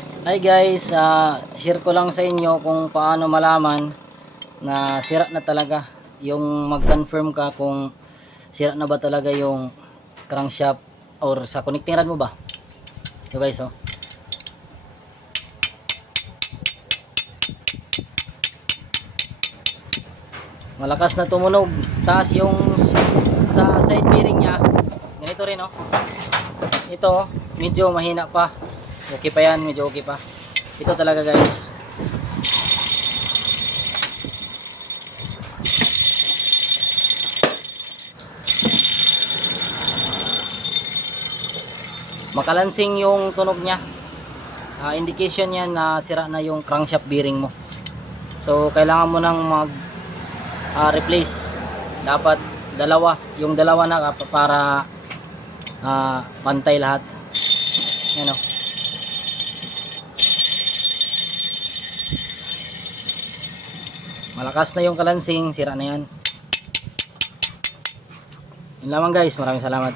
Hi guys, share ko lang sa inyo kung paano malaman na sira na talaga. Yung mag-confirm ka kung sira na ba talaga yung crankshaft or sa connecting rod mo ba. Ito guys, oh. Malakas na tumunog. Taas yung sa side bearing niya. Ganito rin, oh. Ito, medyo mahina pa. Okay pa yan, medyo okay pa. Ito talaga guys. Makalansing yung tunog niya. Indication yan na sira na yung crankshaft bearing mo. So kailangan mo nang mag replace. Dapat dalawa, yung dalawa na para pantay lahat. Yan, oh. Malakas na yung kalansing, sira na yan. Yun lamang guys, maraming salamat.